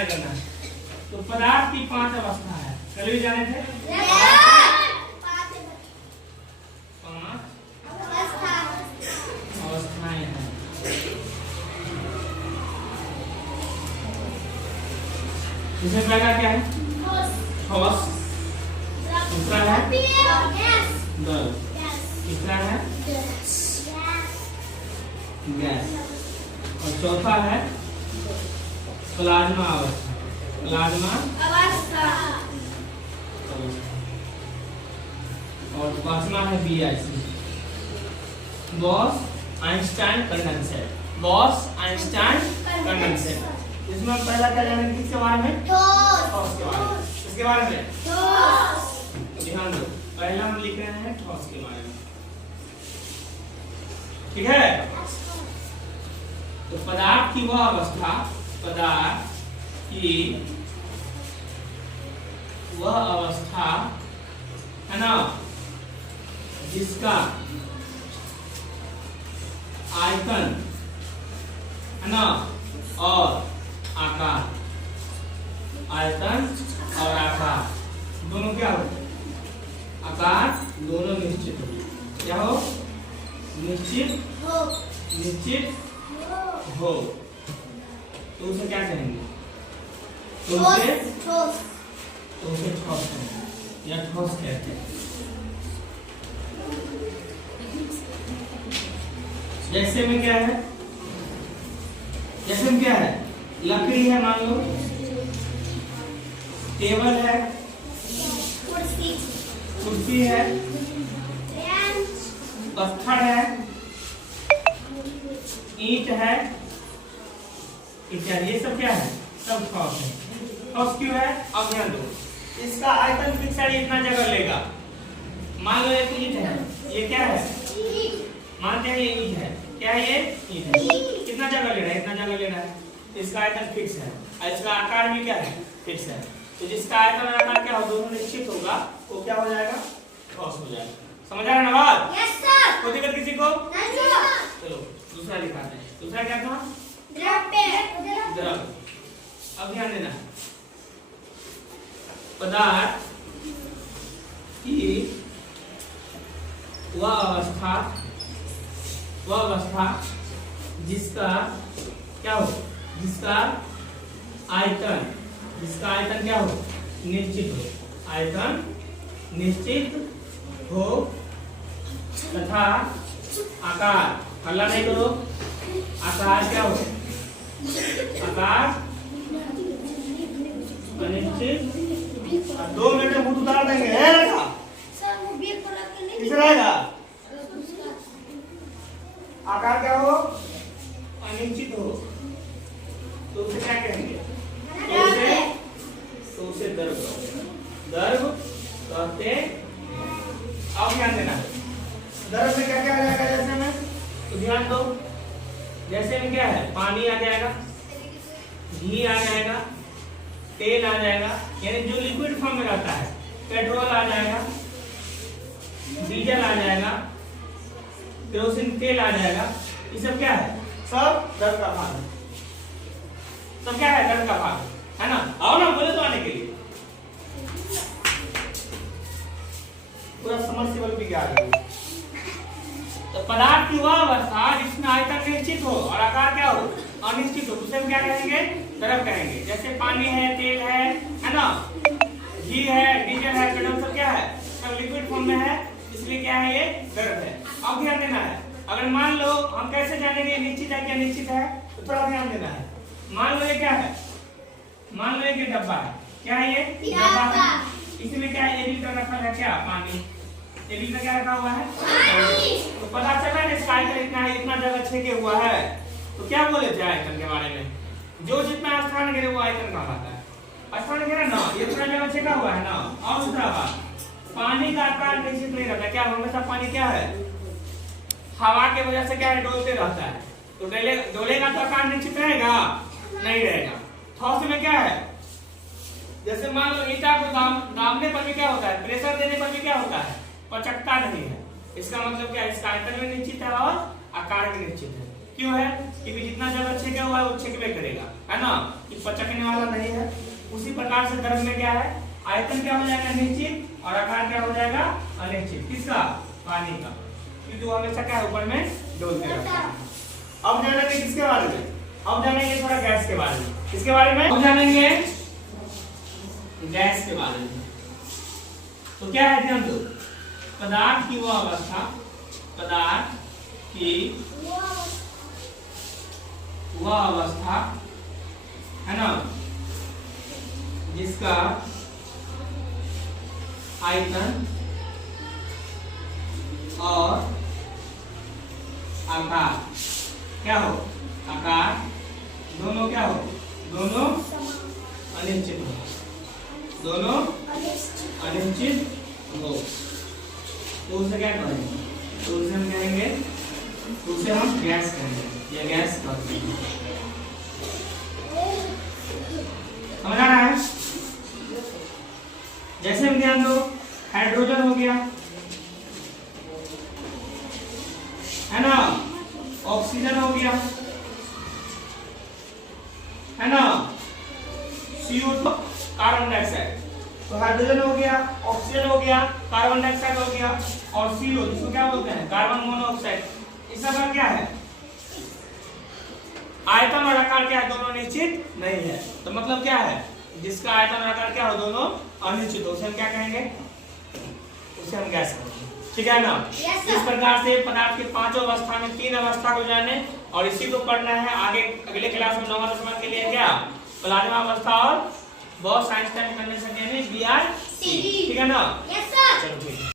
याद करना है। तो पदार्थ की 5 अवस्था है, कल भी जाने थे। 5 अवस्थाएं हैं। इसमें पहला क्या है? ठोस। दूसरा है द्रव। तीसरा है गैस। और चौथा है प्लाज्मा अवस्था। प्लाज्मा और पांचवा है BIC, boss Einstein condensate. Boss Einstein condensate. इसमें हम पहला क्या जानेंगे? किसके बारे में? ठोस के बारे में। किसके बारे में? ध्यान दो, पहला हम लिख रहे हैं ठोस के बारे में, ठीक है। तो पदार्थ की वह अवस्था, पदार्थ की वह अवस्था है ना जिसका आयतन है ना और आकार, आयतन और आकार दोनों क्या हो? आकार दोनों निश्चित हो। क्या हो? निश्चित हो। तो उसे क्या कहेंगे? तो उसे ठोस कहेंगे या ठोस कहते हैं। जैसे में क्या है? जैसे में क्या है? लकड़ी है, मान लो टेबल है, कुर्सी है, पत्थर है, ईंट है इत्यादि। ये सब क्या है? सब ठोस है। ठोस क्यों है? अब ध्यान दो, इसका आयतन फिक्स है, इतना जगह लेगा। मान लो एक ईंट है, ये क्या है? मानते हैं ये ईंट है। क्या है? ये ईंट है। कितना जगह ले रहा है? इतना जगह ले रहा है। इसका आयतन फिक्स है और इसका आकार भी क्या है? फिक्स है। तो जिसका आयतन और आकार क्या हो? दोनों निश्चित होगा, वो क्या हो जाएगा? ठोस हो जाएगा। समझ आ रहा है ना बात? Yes sir. कोई दिक्कत किसी को? नहीं सर। चलो दूसरा दिखाते हैं। दूसरा क्या था? द्रव। अब ध्यान देना, पदार्थ की वह अवस्था जिसका क्या हो? जिसका आयतन क्या हो? निश्चित हो। आयतन निश्चित हो तथा आकार, हल्ला नहीं करो, आकार क्या हो? आकार अनिश्चित। 2 मिनट में मुंह उतार देंगे, है ना? किस रहेगा? आकार क्या हो? अनिश्चित हो। तो उसे क्या कहेंगे? तो उसे द्रव कहते। अब ध्यान देना, द्रव में क्या क्या आ जाएगा? जैसे में तो ध्यान दो, जैसे में क्या है? पानी आ जाएगा, घी आ जाएगा, तेल आ जाएगा, यानी जो लिक्विड फॉर्म में रहता है। पेट्रोल आ जाएगा, डीजल आ जाएगा, केरोसिन तेल आ जाएगा। ये सब क्या है? सब द्रव का भाग है। सब क्या है? द्रव का भाग है ना। आओ ना, बोले तो आने के लिए पूरा समर्सिबल भी क्या है। तो पदार्थ की वह अवस्था जिसमें आयतन निश्चित हो और आकार क्या हो? अनिश्चित हो, उसे हम क्या कहेंगे? द्रव कहेंगे। जैसे पानी है, तेल है ना, घी है, डीजल है, पेट्रोल, सब क्या है? सब लिक्विड फॉर्म में है, इसलिए क्या है? ये द्रव है। अब ध्यान देना है, अगर मान लो हम कैसे जानेंगे निश्चित है क्या निश्चित है? तो थोड़ा ध्यान देना है। मान लो ये क्या है? मान लो ये डब्बा है। क्या है ये? डब्बा है। इसमें क्या है? 1 लीटर रखा है, क्या? पानी। 1 लीटर क्या रखा हुआ है? तो पता चला ना इसका आयतन इतना है, इतना जगह छेके हुआ है। तो क्या बोले थे आयतन के बारे में? जो जितना स्थान घेरे वो आयतन कहलाता है। स्थान घेरा ना, ये पूरा जगह छेका हुआ है ना। और दूसरा बात, पानी का आकार निश्चित नहीं रहता। क्या हमेशा पानी क्या है? हवा के वजह से क्या है? डोलते रहता है। तो डोलेगा तो आकार निश्चित रहेगा? नहीं रहेगा। ठोस में क्या है? जैसे मान लो ईटा को दाबने पर भी क्या होता है? प्रेशर देने पर भी क्या होता है? पचकता नहीं है। इसका मतलब क्या है? इसका आयतन भी निश्चित है और आकार भी निश्चित है। क्यों है? क्योंकि जितना जगह छेका हुआ है वो छेकबे करेगा, है ना, कि पचकने वाला नहीं है। उसी प्रकार से द्रव में क्या है, आयतन क्या हो जाएगा निश्चित और आकार क्या हो जाएगा अनिश्चित। किसका, पानी का, क्योंकि वो हमेशा क्या है ऊपर में डोलते रहता है। अब जानेंगे किसके बारे में, अब जानेंगे थोड़ा गैस के बारे में। किसके बारे में, अब जानेंगे गैस के बारे में। तो क्या है ध्यान दो, पदार्थ की वह अवस्था, पदार्थ की वह अवस्था है ना जिसका आयतन और आकार क्या हो, आकार दोनों क्या हो, दोनों अनिश्चित हो, दोनों अनिश्चित हो। तो उसे क्या कहेंगे, तो उसे हम कहेंगे, तो उसे हम गैस कहेंगे या गैस कहते हैं। समझ आ रहा है। जैसे हम ध्यान दो, हाइड्रोजन हो गया, है ना, ऑक्सीजन हो गया, है ना, CO2 कार्बन डाइऑक्साइड। तो हाइड्रोजन हो गया, ऑक्सीजन हो गया, कार्बन डाइऑक्साइड हो गया और CO जिसको क्या बोलते हैं कार्बन मोनोऑक्साइड। इस सब क्या है, आयतन और आकार क्या है, दोनों निश्चित नहीं है। तो मतलब क्या है, जिसका आयतन और आकार क्या हो दोनों अनिश्चित हो, उसे हम क्या कहेंगे, उसे हम गैस कहेंगे। ठीक है ना। इस प्रकार से पदार्थ के पांचों अवस्था में 3 अवस्था को जाने और इसी को पढ़ना है आगे अगले क्लास में 9वां 10वां के लिए क्या प्लाज्मा अवस्था और बहुत साइंस करने से BRC। ठीक है ना। Yes sir. चलो ठीक है।